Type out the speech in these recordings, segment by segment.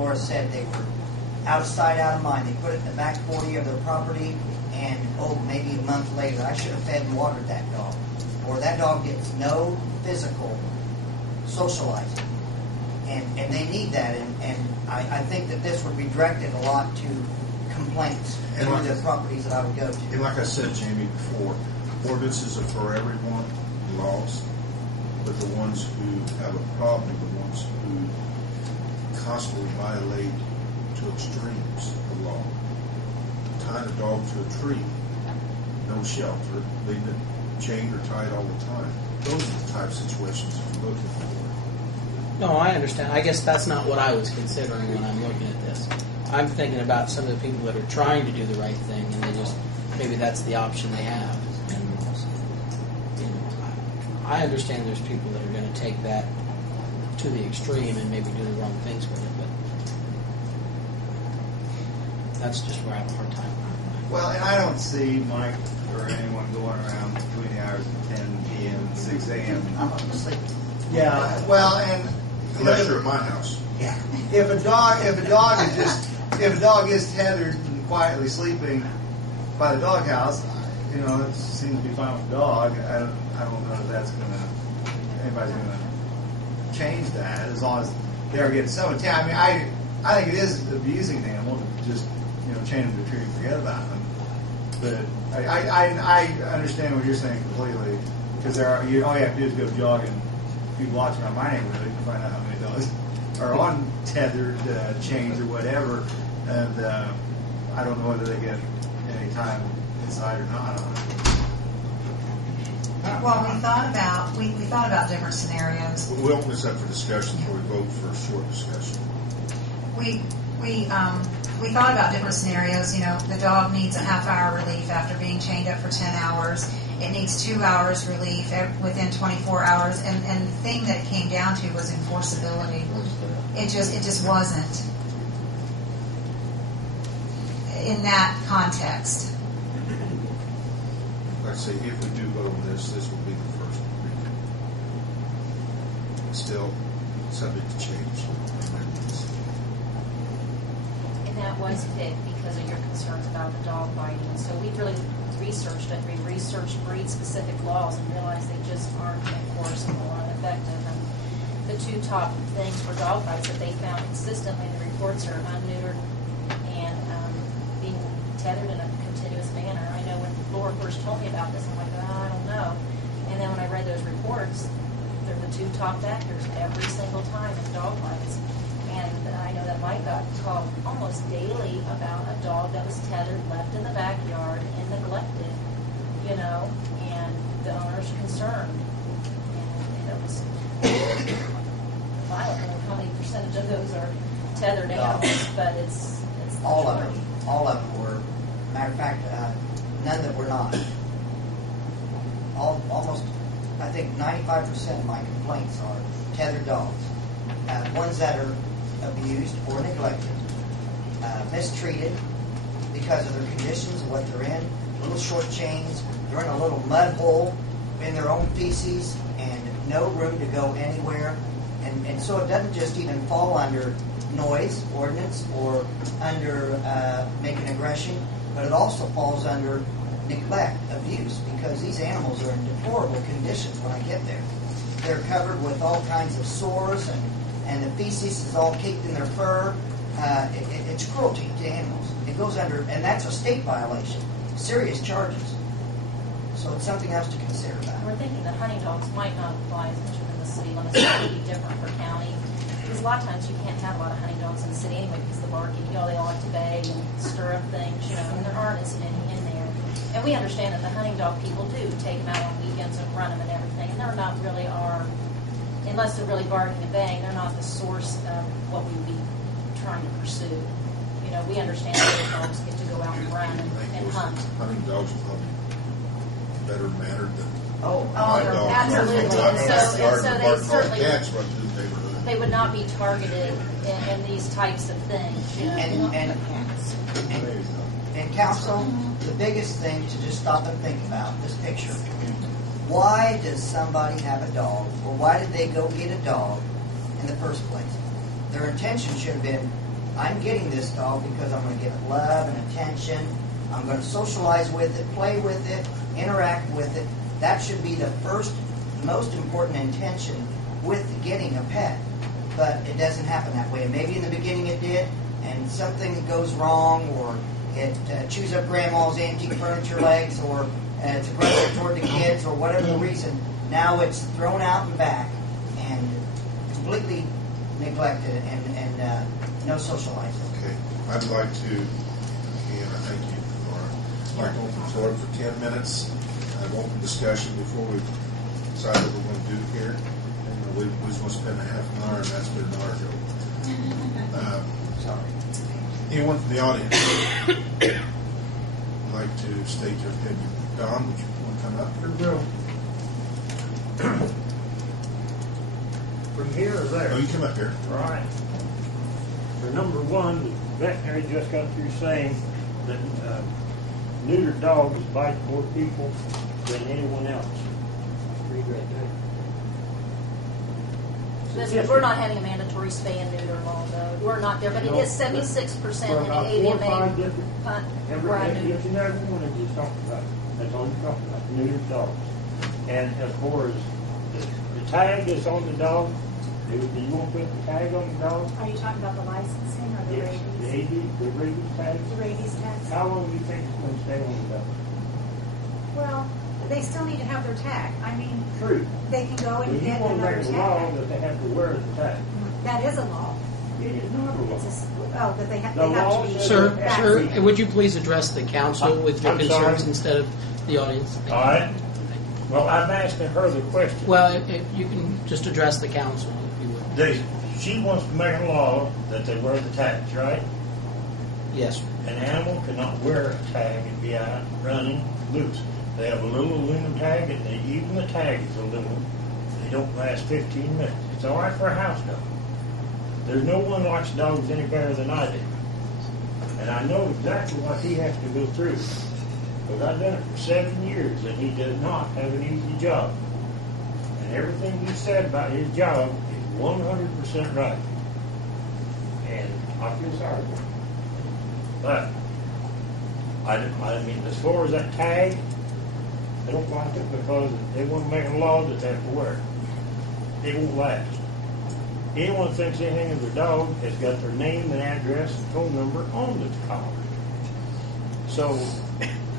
Laura said they were out of sight, out of mind. They put it in the back 40 of their property, and maybe a month later, I should have fed and watered that dog. Or that dog gets no physical socializing. And they need that, and I think that this would be directed a lot to complaints in the properties that I would go to. And like I said, Jamie, before, ordinances are for everyone, laws, but the ones who have a problem are the ones who constantly violate to extremes the law. Tying a dog to a tree, no shelter, leaving it chained or tied all the time. Those are the type of situations that you're looking for. No, I understand. I guess that's not what I was considering when I'm looking at this. I'm thinking about some of the people that are trying to do the right thing, and they just, maybe that's the option they have. And, I understand there's people that are going to take that to the extreme and maybe do the wrong things with it, but that's just where I have a hard time. Well, and I don't see Mike or anyone going around between the hours of 10 p.m. and 6 a.m. I'm asleep. Yeah, well, and Unless you're at my house. Yeah. if a dog is tethered and quietly sleeping by the doghouse, it seems to be fine with the dog. I don't know if that's anybody's gonna change that as long as they are getting some attention. I mean, I think it is abusing the animal to just chain them to a tree and forget about them. But I understand what you're saying completely, because all you have to do is go jogging a few blocks around my neighborhood to find out how many dogs are on tethered chains or whatever, and I don't know whether they get any time inside or not. Well, we thought about different scenarios. We'll open this up for discussion before we vote for a short discussion. We thought about different scenarios. The dog needs a half-hour relief after being chained up for 10 hours. It needs 2 hours relief within 24 hours. And the thing that it came down to was enforceability. It just wasn't in that context. Like I say, if we do vote on this will be the first reading. Still subject to change. And that was picked because of your concerns about the dog biting. So we really researched it. We researched breed-specific laws and realized they just aren't enforceable or effective. And the two top things for dog bites that they found consistently in the reports are unneutered and being tethered in a continuous manner. I know when Laura first told me about this, I'm like, I don't know. And then when I read those reports, they're the two top factors every single time in dog bites. And I know that Mike got called almost daily about a dog that was tethered, left in the backyard, and neglected, and the owner's concerned. And it was I don't know how many percentage of those are tethered animals, but it's All of them were. Matter of fact, none that were not. Almost, I think 95% of my complaints are tethered dogs. Ones that are abused or neglected, mistreated because of their conditions, what they're in, little short chains, they're in a little mud hole in their own feces and no room to go anywhere. And so it doesn't just even fall under noise ordinance or under making aggression, but it also falls under neglect, abuse, because these animals are in deplorable conditions when I get there. They're covered with all kinds of sores and the feces is all caked in their fur. It's cruelty to animals. It goes under, and that's a state violation. Serious charges. So it's something else to consider about. We're thinking that hunting dogs might not apply as much within the city limits. It would be different for county. Because a lot of times you can't have a lot of hunting dogs in the city anyway because the barking, they all like to bay and stir up things, and there aren't as many in there. And we understand that the hunting dog people do take them out on weekends and run them and everything, and they're not really unless they're really barking and baying, they're not the source of what we would be trying to pursue. We understand that the dogs get to go out and run and hunt. Hunting dogs are probably better mannered than they're dogs. absolutely. And so they certainly Cats run through the neighborhood. they would not be targeted in these types of things. And counsel, the biggest thing to just stop and think about this picture. Why does somebody have a dog, or why did they go get a dog in the first place? Their intention should have been I'm getting this dog because I'm going to give it love and attention. I'm going to socialize with it, play with it, interact with it. That should be the first, most important intention with getting a pet. But it doesn't happen that way. And maybe in the beginning it did, and something goes wrong, or it chews up grandma's antique furniture legs, or it's aggressive toward the kids, or whatever the reason. Now it's thrown out and back and completely neglected and no socializing. Okay, I'd like to, again, I thank you, Laura. I'd like to open the floor for 10 minutes. I've opened discussion before we decide what we're going to do here. And we was going to spend a half an hour, and that's been an hour ago. Sorry. Anyone from the audience would like to state your opinion? Don, would you want to come up? Sure will. From here or there? Oh, you come up here. Right. For number one, the veterinary just got through saying that neutered dogs bite more people than anyone else. Read right there. We're not having a mandatory spay and neuter law, though. We're not there, but it is 76% For in the about 4 or 5 AVMA. different, Where I every neutered. and every one of you talked about. That's all you talked about, neutered dogs. And as far as the tag that's on the dog, do you want to put the tag on the dog? Are you talking about the licensing or the Yes, rabies? the rabies tag. The rabies tax? How long do you think it's going to stay on the dog? Well, they still need to have their tag. I mean, True. they can go But and you get want to another make a law tag. that they have to wear the tag. That is a law. It is not a law. It's that they have, The they have law to be. says Sir, Vaccine. sir, would you please address the council with your I'm concerns sorry. instead of the audience? All right. Well, I'm asking her the question. Well, if you can just address the council, if you would. She wants to make a law that they wear the tags, right? Yes, sir. An animal cannot wear a tag and be out running loose. They have a little aluminum tag, and even the tag is aluminum. They don't last 15 minutes. It's all right for a house dog. There's no one likes dogs any better than I do. And I know exactly what he has to go through. Because I've done it for 7 years, and he does not have an easy job. And everything you said about his job is 100% right. And I feel sorry for him. But, I mean, as far as that tag, they don't like it because they want to make a law that they have to wear it. It won't last. Anyone thinks anything of their dog has got their name and address and phone number on the collar. So,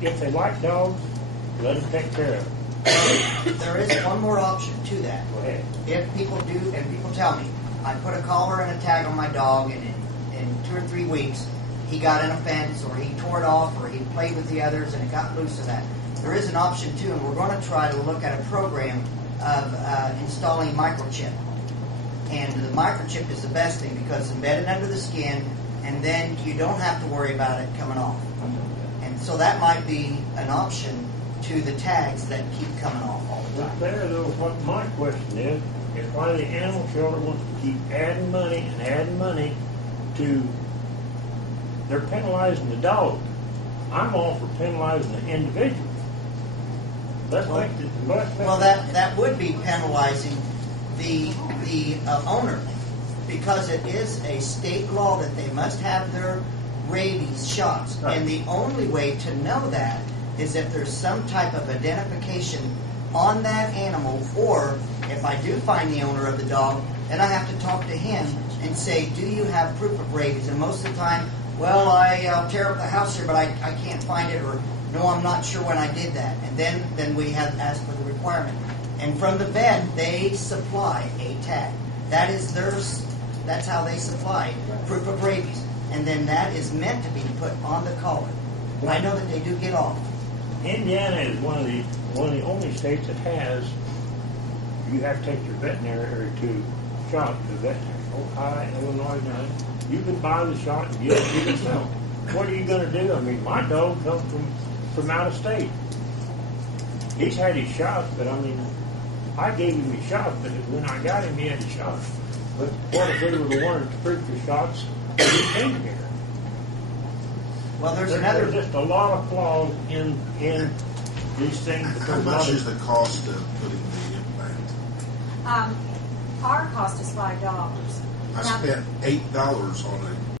if they like dogs, let them take care of them. There is one more option to that. Go ahead. If people do, and people tell me, I put a collar and a tag on my dog, and in 2 or 3 weeks, he got in a fence, or he tore it off, or he played with the others, and it got loose of that. There is an option too, and we're going to try to look at a program of installing microchip. And the microchip is the best thing because it's embedded under the skin, and then you don't have to worry about it coming off. And so that might be an option to the tags that keep coming off all the But time. there, though, what my question is why the animal shelter wants to keep adding money to, they're penalizing the dog. I'm all for penalizing the individual. Let's make the, Well, that would be penalizing the owner because it is a state law that they must have their rabies shots. Right. And the only way to know that is if there's some type of identification on that animal, or if I do find the owner of the dog, then I have to talk to him and say, do you have proof of rabies? And most of the time, well, I'll tear up the house here, but I can't find it, or no, I'm not sure when I did that. And then we have asked for the requirement. And from the vet, they supply a tag. That is theirs. That's how they supply proof of rabies. And then that is meant to be put on the collar. I know that they do get off. Indiana is one of the only states that has, you have to take your veterinary to shot to veterinary. Ohio, Illinois, now, you can buy the shot and get it yourself. What are you going to do? I mean, my dog comes from out of state. He's had his shot, but I mean, I gave him his shot, but when I got him, he had his shot. But what if we were the ones to prove the shots when he came here? Well, there's There's another. just a lot of flaws in these things. How much is the cost of putting the implant? Our cost is $5. I Now, spent $8 on a